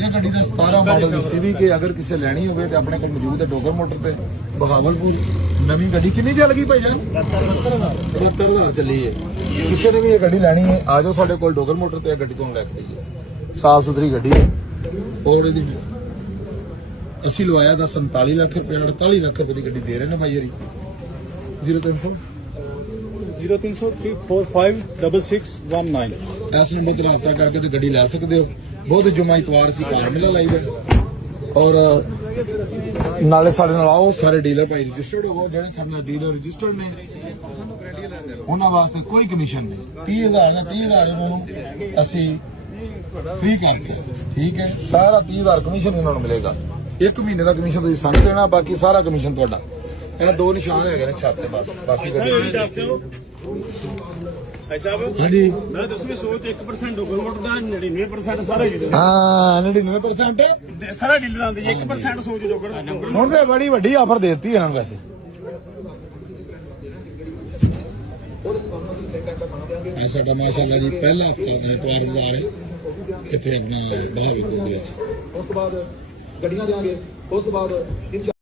ਇਹ ਗੱਡੀ ਦਾ 17 ਮਾਡਲ ਦੀ ਸੀਵੀ ਕਿ ਅਗਰ ਕਿਸੇ ਲੈਣੀ ਹੋਵੇ ਤੇ ਆਪਣੇ ਕੋਲ ਮੌਜੂਦ ਹੈ ਡੋਗਰ ਮੋਟਰ ਤੇ ਬਹਾਵਲਪੁਰ। ਨਵੀਂ ਗੱਡੀ ਕਿੰਨੀ ਚੱਲ ਗਈ ਭਾਈ ਜਾਨ? 72,000 ਚੱਲੀ ਹੈ। ਕਿਸੇ ਨੇ ਵੀ ਇਹ ਗੱਡੀ ਲੈਣੀ ਹੈ ਆ ਜਾਓ ਸਾਡੇ ਕੋਲ ਡੋਗਰ ਮੋਟਰ ਤੇ। ਇਹ ਗੱਡੀ ਤੁਹਾਨੂੰ ਲੈ ਕੇ ਦਈਏ, ਸਾਫ ਸੁਥਰੀ ਗੱਡੀ ਹੈ। ਔਰ ਇਹਦੀ ਅਸੀਂ ਲਵਾਇਆ ਦਾ 47 ਲੱਖ ਰੁਪਏ, 48 ਲੱਖ ਰੁਪਏ ਦੀ ਗੱਡੀ ਦੇ ਰਹੇ ਨੇ ਭਾਈ ਹਰੀ। 0300 0303456619 ਇਸ ਨੰਬਰ ਤੇ ਰਾਬਤਾ ਕਰਕੇ ਤੇ ਗੱਡੀ ਲੈ ਸਕਦੇ ਹੋ। ਬਹੁਤ ਜੁਮਾ ਇਤਵਾਰ ਸੀ ਕਾਰ ਮੇਲਾ ਲਾਈਦਾ। ਔਰ ਨਾਲੇ ਸਾਡੇ ਨਾਲ ਆਓ ਸਾਰੇ ਡੀਲਰ ਭਾਈ ਰਜਿਸਟਰਡ ਹੋਵੋ। ਜਿਹੜੇ ਸਾਡੇ ਨਾਲ ਡੀਲਰ ਰਜਿਸਟਰਡ ਨੇ ਉਹਨਾਂ ਵਾਸਤੇ ਕੋਈ ਕਮਿਸ਼ਨ ਨਹੀਂ। 30,000 ਦਾ 30,000 ਉਹਨਾਂ ਨੂੰ ਅਸੀਂ ਫ੍ਰੀ ਕਰਕੇ, ਠੀਕ ਹੈ। ਸਾਰਾ 30,000 ਕਮਿਸ਼ਨ ਇਹਨਾਂ ਨੂੰ ਮਿਲੇਗਾ। 1 ਮਹੀਨੇ ਦਾ ਕਮਿਸ਼ਨ ਤੁਸੀਂ ਸਾਨੂੰ ਦੇਣਾ, ਬਾਕੀ ਸਾਰਾ ਕਮਿਸ਼ਨ ਤੁਹਾਡਾ। ਇਹ 2 ਨਿਸ਼ਾਨ ਹੈਗੇ ਨੇ ਛੱਤ ਤੇ ਬਸ, ਬਾਕੀ ਹਾਂਜੀ ਮੈਂ ਦੱਸੂਗੀ ਸੋਚ 1% ਡੋਗਰ ਮੋਟਰ ਦਾ 99% ਸਾਰੇ ਡੀਲਰ। ਹਾਂ 99% ਸਾਰਾ ਡੀਲਰਾਂ ਦੇ 1% ਸੋਚ ਡੋਗਰ। ਹੁਣ ਤੇ ਬੜੀ ਵੱਡੀ ਆਫਰ ਦੇ ਦਿੱਤੀ ਇਹਨਾਂ ਨੂੰ ਵੈਸੇ। ਆ ਸਾਡਾ ਮਾਸ਼ਾਅੱਲਾ ਜੀ ਪਹਿਲਾ ਹਫਤਾ ਐਤਵਾਰ ਬਾਜ਼ਾਰ ਹੈ ਇੱਥੇ ਆਪਣਾ ਬਹਾਵਲਪੁਰ ਦੇ ਵਿੱਚ। ਉਸ ਤੋਂ ਬਾਅਦ ਗੱਡੀਆਂ ਦੇਵਾਂਗੇ, ਉਸ ਤੋਂ ਬਾਅਦ